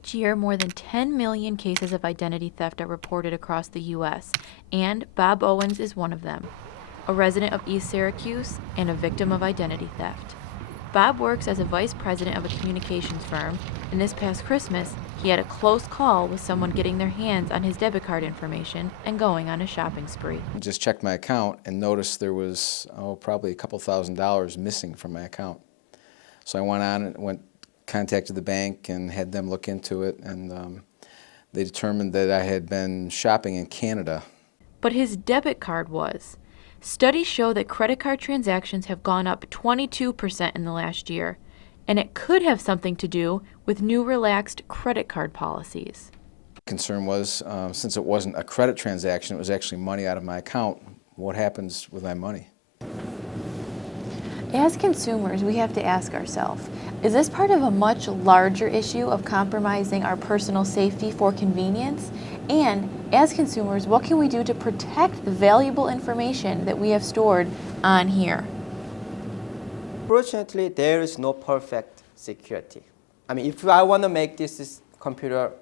Each year, more than 10 million cases of identity theft are reported across the U.S., and Bob Owens is one of them, a resident of East Syracuse and a victim of identity theft. Bob works as a vice president of a communications firm, and this past Christmas, he had a close call with someone getting their hands on his debit card information and going on a shopping spree. I just checked my account and noticed there was, probably a couple $1,000s missing from my account. So I went on and contacted the bank and had them look into it, and they determined that I had been shopping in Canada. But his debit card was. Studies show that credit card transactions have gone up 22% in the last year, and it could have something to do with new relaxed credit card policies. Concern was, since it wasn't a credit transaction, it was actually money out of my account. What happens with my money? As consumers, we have to ask ourselves, is this part of a much larger issue of compromising our personal safety for convenience? And as consumers, what can we do to protect the valuable information that we have stored on here? Fortunately, there is no perfect security. I mean, if I want to make this computer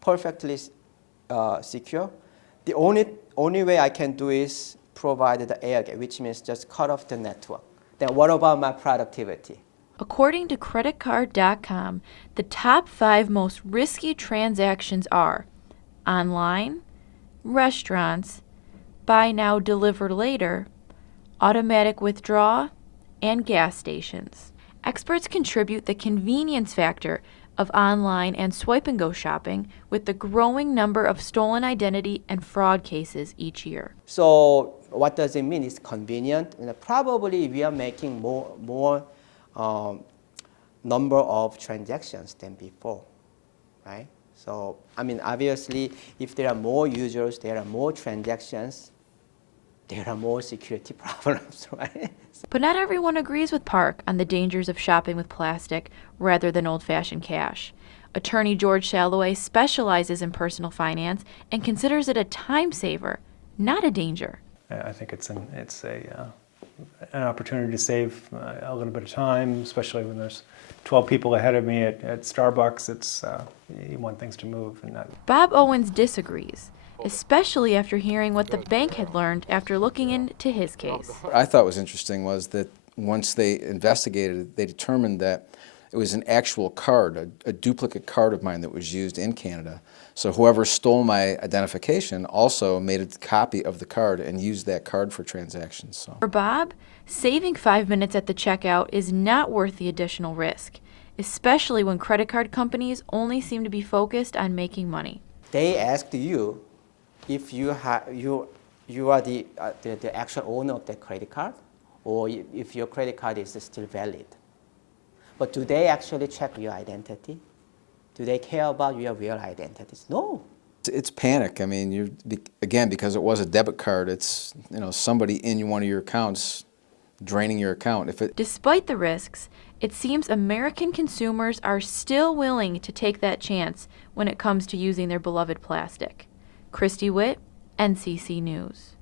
perfectly secure, the only way I can do is provide the air gap, which means just cut off the network. Then what about my productivity? According to creditcard.com, the top 5 most risky transactions are online, restaurants, buy now, deliver later, automatic withdraw, and gas stations. Experts contribute the convenience factor of online and swipe and go shopping with the growing number of stolen identity and fraud cases each year. So what does it mean? It's convenient. Probably we are making more number of transactions than before, right? So I mean, obviously, if there are more users, there are more transactions, there are more security problems, right? But not everyone agrees with Park on the dangers of shopping with plastic rather than old-fashioned cash. Attorney George Shalloway specializes in personal finance and considers it a time saver, not a danger. I think it's an opportunity to save a little bit of time, especially when there's 12 people ahead of me at Starbucks. You want things to move. Bob Owens disagrees, especially after hearing what the bank had learned after looking into his case. What I thought was interesting was that once they investigated it, they determined that it was an actual card, a duplicate card of mine that was used in Canada. So whoever stole my identification also made a copy of the card and used that card for transactions. So. For Bob, saving 5 minutes at the checkout is not worth the additional risk, especially when credit card companies only seem to be focused on making money. They asked you if you are the actual owner of that credit card, or if your credit card is still valid. But do they actually check your identity? Do they care about your real identities? No. It's panic. I mean, again, because it was a debit card, it's somebody in one of your accounts draining your account. Despite the risks, it seems American consumers are still willing to take that chance when it comes to using their beloved plastic. Christy Witt, NCC News.